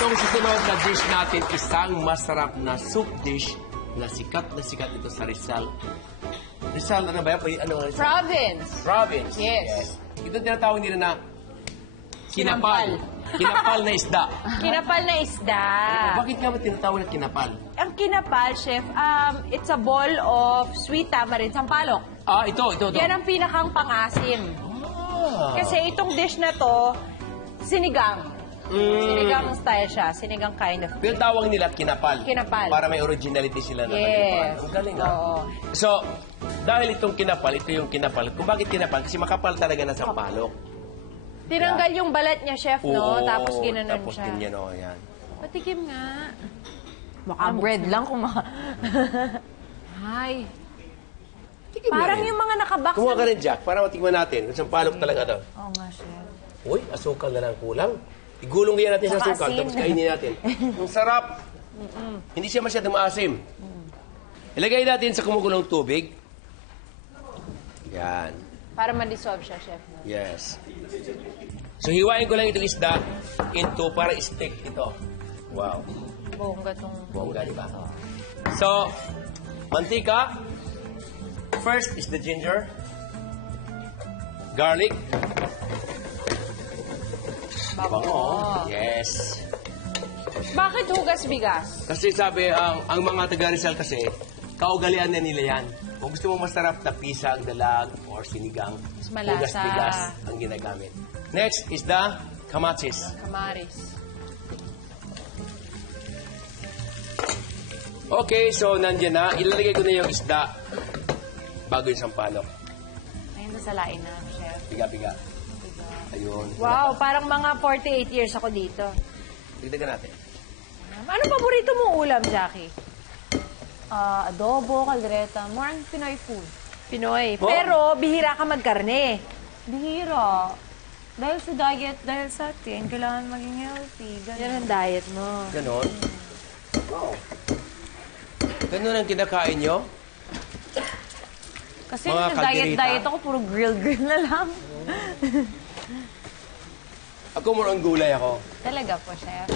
Itong susunod na dish natin, isang masarap na soup dish na sikat ito sa Rizal. Rizal, ano ba yan? Ano, Rizal? Province. Province. Yes. Ito tinatawag nila na kinapal. Kinapal na isda. Kinapal na isda. Bakit nga ba tinatawag na kinapal? Ang kinapal, chef, it's a ball of sweet tamarind, sampalok. Ah, ito. Yan ang pinakang pangasim. Ah. Kasi itong dish na to, sinigang. Sinigang style siya. Sinigang kind of. Pero tawag nila kinapal. Kinapal. Para may originality sila na Yes. Ang galing Oo. So, dahil itong kinapal, ito yung kinapal. Kung bakit kinapal? Kasi makapal talaga na sampalok. Tinanggal yung balat niya, chef, no? Oo, Tapos ginanon tapos siya. ganyan, yan. Patikim nga. Ang bread lang Hi. Tignan mo Parang rin. yung mga nakabox Kumuha ka rin, Jack, para matigman natin. Kung sampalok talaga to. Oo nga, chef. Uy, asukal na lang kulang. Igulong kaya natin sa Saka asukal, asin. tapos kainin natin. Ang sarap. Hindi siya masyadong maasim. Ilagay natin sa kumugulong tubig. Yan. Para ma-dissolve siya, chef. No? Yes. So, hiwain ko lang itong isda into para steak ito. Wow. Bongga tong... Bongga, di ba? So, mantika. First is the ginger. Garlic. Bango. Yes. Bakit hugas bigas? Kasi sabi, ang mga taga Rizal kasi, kaugalian na nila yan. Kung gusto mo masarap na pisang, dalag, or sinigang, malasa. hugas bigas ang ginagamit. Next is the kamatis. Kamaris. Okay, so nandiyan na. Ilalagay ko na yung isda bago yung sampalok. Ayun, nasalain na, chef. Biga-biga. Ayun. Wow, parang mga 48 years ako dito. Dagdagan natin. Ano paborito mong ulam, Jackie? Adobo, kaldereta, more on Pinoy food. Pinoy. Oh. Pero bihira ka magkarne. Bihira. Dahil sa diet, dahil sa atin, kailangan maging healthy. Yan Ganyan. ang diet mo. Ganon. Wow. Ganon ang kinakain nyo? Kasi Mga yung kaldereta. diet ako, puro grill na lang. Ako more on gulay ako. Talaga po, chef.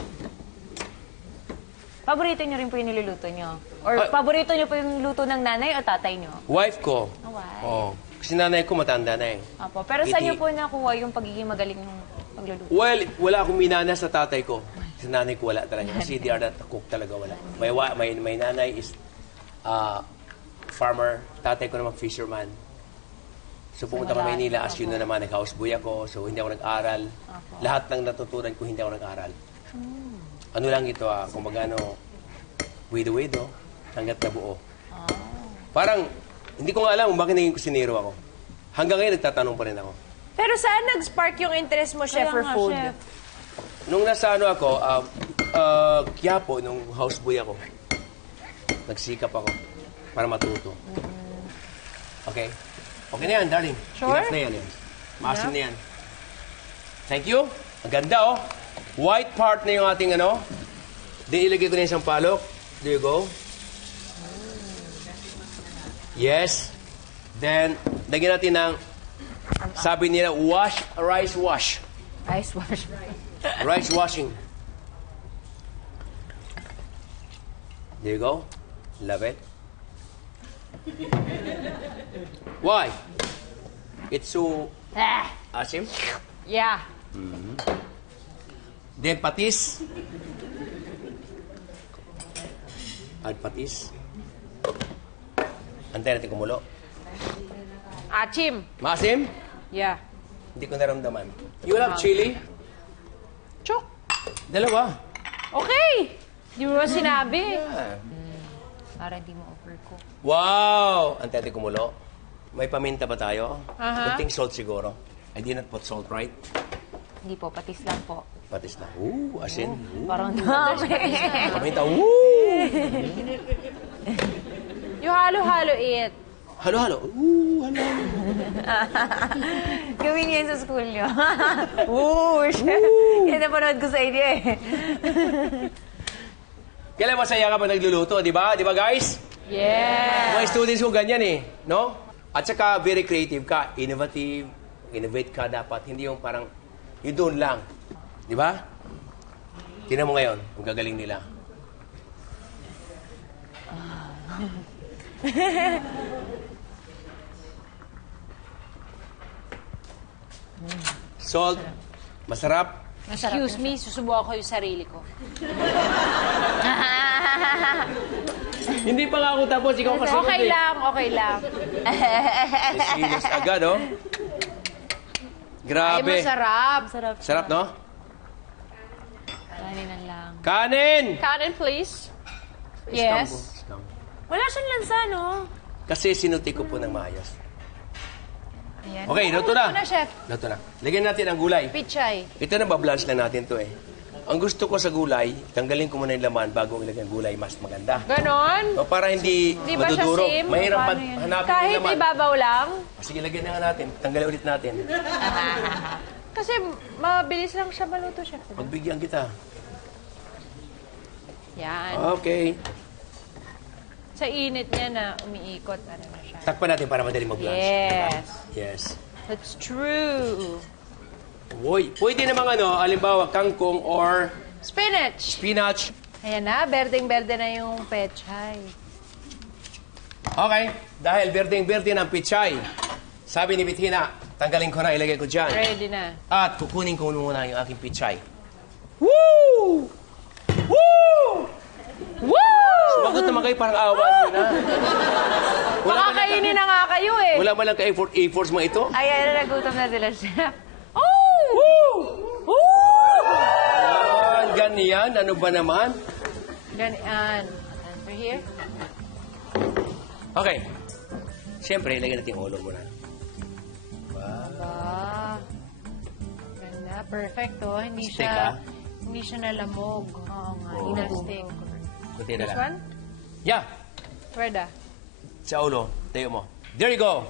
Paborito niyo rin po yung niluluto niyo? Or Ay. paborito niyo po yung luto ng nanay o tatay niyo? Wife ko. Oh, why? Oh. Kasi nanay ko matanda na eh. Apo. Pero saan Iti- niyo po nakuha yung pagiging magaling ng pagluluto? Well, wala akong minanas sa tatay ko. Sa nanay ko wala talaga. Kasi they are not a cook talaga wala. May nanay is farmer. Tatay ko naman fisherman. So pumunta ka Maynila, as you know naman, nag-houseboy ako. So hindi ako nag-aral. Lahat ng natutunan ko, hindi ako nag-aral. Ano lang ito, kung magano, wido-wido, hanggat nabuo. Parang, hindi ko nga alam kung bakit naging kusinero ako. Hanggang ngayon, nagtatanong pa rin ako. Pero saan nag-spark yung interest mo, chef, Kaya for nga, food? chef. Nung nasa ano ako, Quiapo, nung houseboy ako, nagsikap ako para matuto. Okay? Okay na yan, darling. Sure? Enough na yan. Maasim na yan. Thank you. Ang ganda, oh. White part na yung ating ano. Then ilagay ko na yung sampalok. There you go. Yes. Then, lagyan natin ng, sabi nila, rice wash. Ice wash. Rice washing. There you go. Love it. Why? It's so asim. Yeah. Then patis. Add patis. Antay natin kumulo. Achim. Maasim? Yeah. Hindi ko naramdaman. You love chili? Chok. Dalawa. Okay. Di mo ba sinabi? Yeah. Para hindi mo overcook. Wow! Antay natin kumulo. May paminta ba tayo? Aha. Kunting salt siguro. I did not put salt, right? Hindi po, patis lang po. Patis na. Ooh, asin. Ooh. Parang dami. Paminta. Ooh! You halo-halo it. Halo-halo. Ooh, halo-halo. Gawin niya yun sa school niyo. Whoosh! Yan napanood ko sa inyo eh. Kailan masaya ka pa nagluluto, di ba? Di ba, guys? Yeah. Mga students ko ganyan eh, no? At saka very creative ka, innovate ka dapat. Hindi yung parang, yun doon lang. Di ba? Tingnan mo ngayon, kung gagaling nila. Salt, masarap. Excuse me, susubukan ko yung sarili ko. Hindi pa nga ako tapos, ikaw kasunod Okay lang, okay lang. Silos agad, oh. Ay, Grabe. masarap. Sarap, no? Kaninan lang. Kanin! Kanin, please. Yes. Yes. Wala siyang lansa, no? Kasi sinuti ko po ng maayos. Ayan. Okay, luto na. Ano na, chef? Luto na. Lagyan natin ang gulay. Pichay. Ito na, bablanch lang natin to eh. Ang gusto ko sa gulay, tanggalin ko muna yung laman bago ilagay ang gulay, mas maganda. Ganon. O para hindi Di ba siya madudurog. sim? Mahirap Paano yan? hanapin Kahit yung laman. ibabaw lang. Sige, lagyan na nga natin. Tanggalin ulit natin. Kasi mabilis lang siya maluto, chef. Magbigyan kita. Yan. Okay. Sa init niya na umiikot, ano na siya. Takpan natin para madali mag-blanch. Yes. Yes. That's true. Uy, pwede namang halimbawa, kangkong or Spinach. spinach. Ayan na, berdeng-berde na yung pechay. Okay, dahil berdeng-berde ng pichay. Sabi ni Bettina, tanggalin ko na, ilagay ko dyan. Ready na. At kukunin ko muna yung aking pichay. Woo! Woo! Woo! Sumagot naman kayo, parang awan nyo na. Baka kainin na nga kayo eh. Wala man lang ka-efforts mo ito. Ayan na, nagutom na sila, chef. Oh! Woo! Woo! Yan, ganyan. Ano ba naman? Ganyan. Over here. Okay. Siyempre, ilagay natin yung ulo muna. Ah. Ganda. Perfect oh. Hindi Steak, siya, ah? hindi siya nalamog. Oo nga. Oo. Ina-steak. Kunti na This lang. one? Yeah. Where da? Sa ulo. Tayo mo. There you go.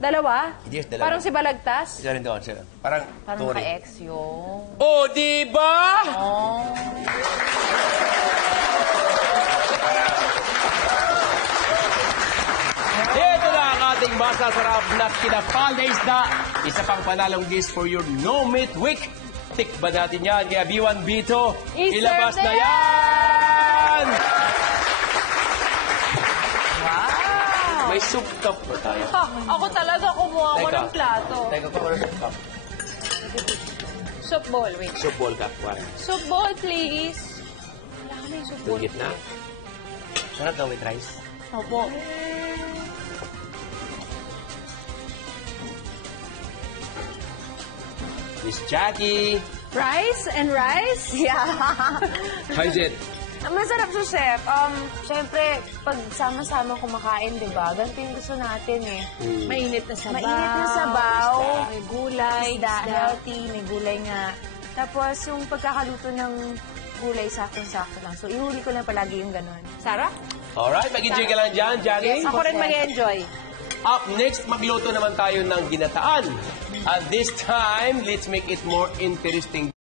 Dalawa? Yes, dalawa. Parang si Balagtas? Isa rin doon. Parang Parang Tori. naka-ex yung... Oh, di ba? Oh. Ito na ang ating masasarap na kinapal na isda. Isa pang panalong dish for your no meat week. Tikba natin yan. Kaya B1, B2, ilabas I-serve na na yan! Wow! May soup cup pa tayo. Ha, ako talaga kumuha ko ng plato. Teka, kumuha ng soup cup. Soup bowl, wait. Soup bowl cup. Wala. Soup bowl, please. Wala kami yung soup bowl. Itong gitna. Sarap daw with rice. Opo. Miss Jackie. Rice and rice? Yeah. How is it? Masarap siya, chef. Siyempre, pag sama-sama kumakain, di ba? Ganito yung gusto natin eh. Mainit na sabaw. Mainit na sabaw. May gulay. Isda, healthy, may gulay nga. Tapos yung pagkakaluto ng gulay, sakto-sakto lang. So, ihuli ko lang palagi yung ganon. Sarap? Alright, mag-enjoy ka lang dyan, Jackie. Ako rin mag-enjoy. Up next, magluto naman tayo ng ginataan. And this time, let's make it more interesting.